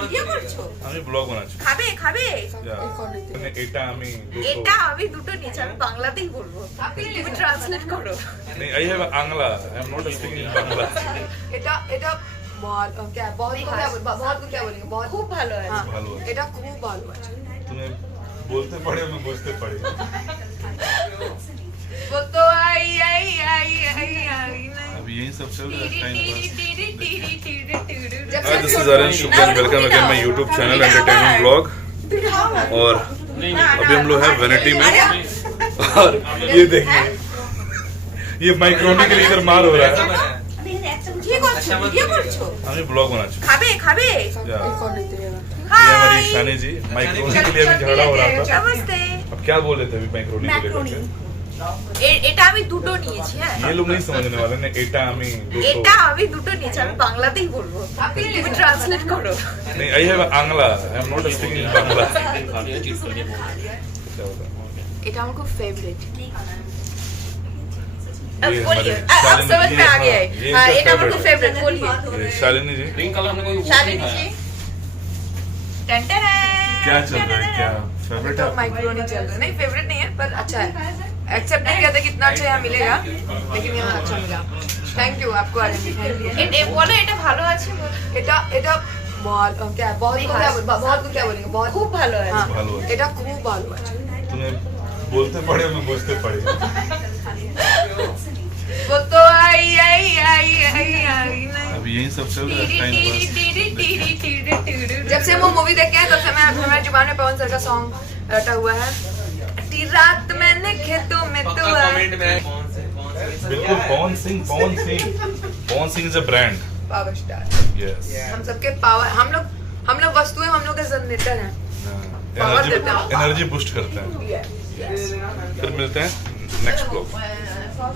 Video করছো? আমি blog বানাচ্ছি। খাবে খাবে? মানে এটা আমি দুটো নিয়েছি, আমি বাংলাতেই বলবো, তুমি ট্রান্সলেট করো। I have Angla. I am not speaking Bangla. এটা बहुत क्या बहुत को क्या बहुत को क्या बोलेंगे बहुत খুব ভালো আছে। ভালো আছে। এটা খুব ভালো আছে তুমি বলতে পারি আমি বুঝতে পারি। वो तो आई आई आई आई आई अभी यही सब चल रहा है टाइम जब पास। This is Aryan Shukla. Welcome again my YouTube channel Entertainment Vlog. और अभी हम लोग हैं वैनिटी में और ये देखिए ये माइक्रोनी के लिए इधर मार हो रहा है। কি করছো? ভিডিও করছো? আমি ব্লগ বানাচ্ছি। খাবে খাবে? ये हमारी शानी जी माइक्रोनी के लिए अभी झगड़ा हो रहा था। नमस्ते। अब क्या बोल रहे थे अभी माइक्रोनी को लेकर के? এটা আমি দুটো নিয়েছি। হ্যাঁ, ये लोग नहीं समझने वाले ने এটা আমি দুটো নিয়েছি, আমি বাংলাতেই বলবো, তুমি ট্রান্সলেট করো। नहीं I have Angla. I am not speaking Bangla. এটা আমার খুব ফেভারিট अब बोलिए, अब समझ में आ गया है। हाँ, ये नंबर को फेवरेट बोलिए। शालिनी जी शालिनी जी, टन टन क्या चल रहा है? क्या फेवरेट तो है? माइक्रोनी चल रहा है नहीं फेवरेट नहीं है पर अच्छा है एक्सेप्ट नहीं किया था कितना अच्छा यहाँ मिलेगा लेकिन यहाँ अच्छा मिला थैंक यू आपको आने बोलो এটা ভালো আছে বলো। এটা बहुत क्या बहुत को क्या बहुत को क्या बोलेंगे बहुत খুব ভালো আছে। हाँ ভালো আছে। এটা খুব ভালো আছে তুমি বলতে পারি আমি বুঝতে পারি। वो तो आई आई आई आई आई अभी यही सब चल रहा है टाइम पास। जब से वो मूवी देख के आए तब से मैं हमारे जुबान में पवन सर का सॉन्ग रटा हुआ है रात मैंने खेतों में तो बिल्कुल Pawan Singh is a brand. Power star yes हम सबके पावर हम लोग वस्तुएं हम लोग के जनरेटर हैं एनर्जी बूस्ट करते हैं। Yes. फिर मिलते हैं नेक्स्ट ब्लॉग।